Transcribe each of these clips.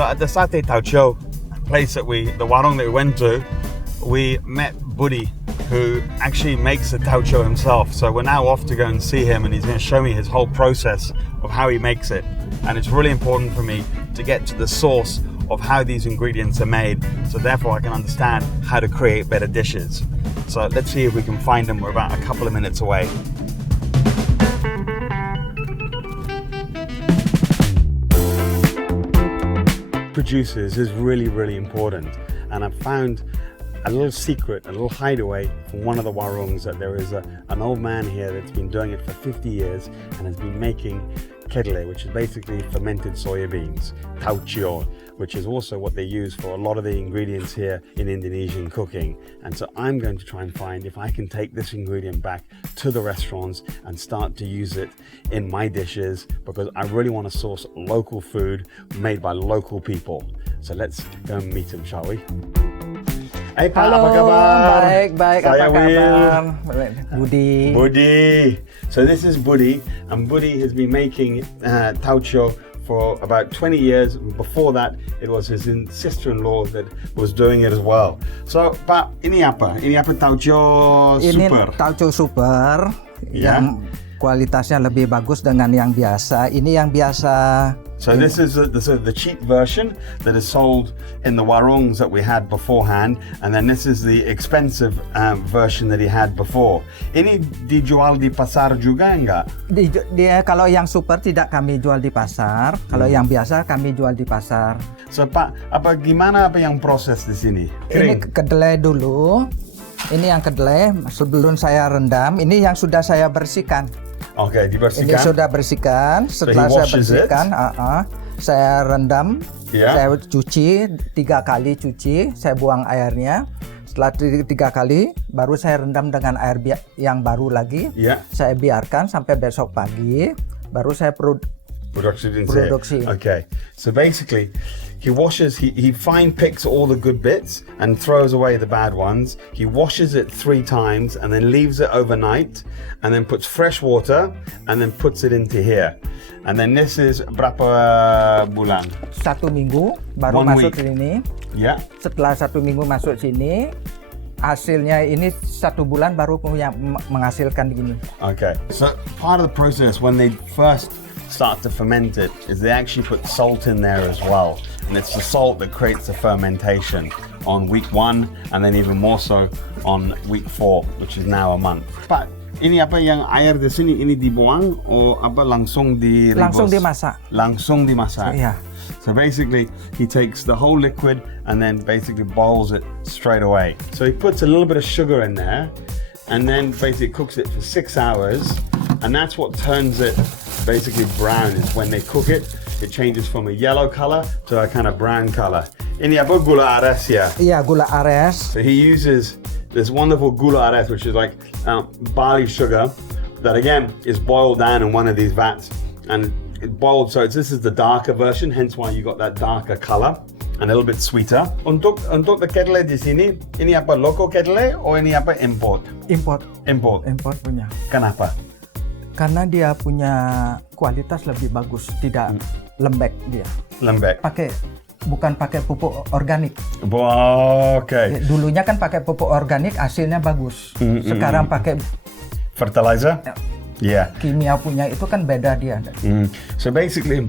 So at the Satay Tauco place the warung that we went to, we met Budi, who actually makes the tauco himself. So we're now off to go and see him, and he's going to show me his whole process of how he makes it. And it's really important for me to get to the source of how these ingredients are made, so therefore I can understand how to create better dishes. So let's see if we can find him. We're about a couple of minutes away. Producers is really, really important, and I've found a little secret, a little hideaway from one of the warungs, that there is an old man here that's been doing it for 50 years and has been making kedele, which is basically fermented soybeans, tauco, which is also what they use for a lot of the ingredients here in Indonesian cooking. And so I'm going to try and find if I can take this ingredient back to the restaurants and start to use it in my dishes, because I really want to source local food made by local people. So let's go and meet him, shall we? Hai Pak, apa kabar? Baik. Saya Apa kabar? Wil. Budi. So this is Budi, and Budi has been making tauco for about 20 years. Before that, it was his sister-in-law that was doing it as well. So Pak, ini apa? Ini apa tauco super? Ini tauco super, yang kualitasnya lebih bagus dengan yang biasa. Ini yang biasa. So this is the cheap version that is sold in the warungs that we had beforehand, and then this is the expensive version that he had before. Ini dijual di pasar juga enggak? Dia kalau yang super tidak kami jual di pasar, kalau yang biasa kami jual di pasar. So Pak, gimana yang proses di sini? Ini kedelai dulu. Ini yang kedelai sebelum saya rendam. Ini yang sudah saya bersihkan. Oke, dibersihkan. Ini sudah bersihkan. Setelah saya bersihkan, saya rendam, saya cuci 3 kali cuci, saya buang airnya. Setelah 3 kali, baru saya rendam dengan air yang baru lagi. Saya biarkan sampai besok pagi, baru saya produksi. Okay, so basically, he fine picks all the good bits and throws away the bad ones. He washes it 3 times and then leaves it overnight, and then puts fresh water and then puts it into here. And then this is berapa bulan? 1 minggu baru masuk sini. Setelah 1 minggu masuk sini, hasilnya ini 1 bulan baru menghasilkan begini. Okay, so part of the process when they first start to ferment it is they actually put salt in there as well, and it's the salt that creates the fermentation on week 1 and then even more so on week 4, which is now a month. Pak, ini apa yang air di sini ini dibuang atau apa langsung dimasak? Langsung dimasak. Yeah. So basically, he takes the whole liquid and then basically boils it straight away. So he puts a little bit of sugar in there and then basically cooks it for 6 hours, and that's what turns it basically brown. Is when they cook it, it changes from a yellow color to a kind of brown color. Ini apa, gula ares ya? Iya, gula ares. So he uses this wonderful gula ares, which is like barley sugar that again is boiled down in one of these vats and it boiled. So this is the darker version, hence why you got that darker color and a little bit sweeter. Untuk the kedele di sini, ini apa, local kedele atau ini apa, import? Import punya. Kenapa? Karena dia punya kualitas lebih bagus, tidak lembek dia. Lembek. Bukan pakai pupuk organik. Okay. Dulunya kan pakai pupuk organik, hasilnya bagus. Sekarang pakai fertilizer. Kimia punya itu kan beda dia. So basically,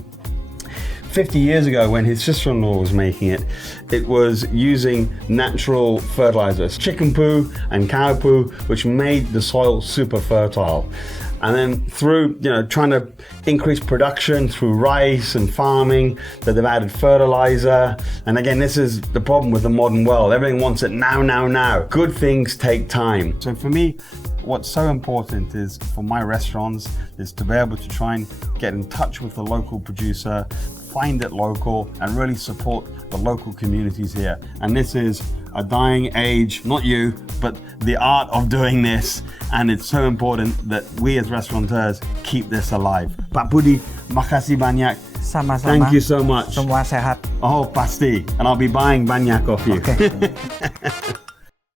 50 years ago when his sister-in-law was making it, it was using natural fertilizers, chicken poo and cow poo, which made the soil super fertile. And then through, trying to increase production through rice and farming, that they've added fertilizer. And again, this is the problem with the modern world. Everything wants it now. Good things take time. So for me, what's so important is for my restaurants is to be able to try and get in touch with the local producer, find it local, and really support the local communities here. And this is a dying age, not you, but the art of doing this. And it's so important that we as restaurateurs keep this alive. Pak Budi, makasih banyak. Sama-sama. Thank you so much. Semua sehat. Oh, pasti. And I'll be buying banyak of you. Okay.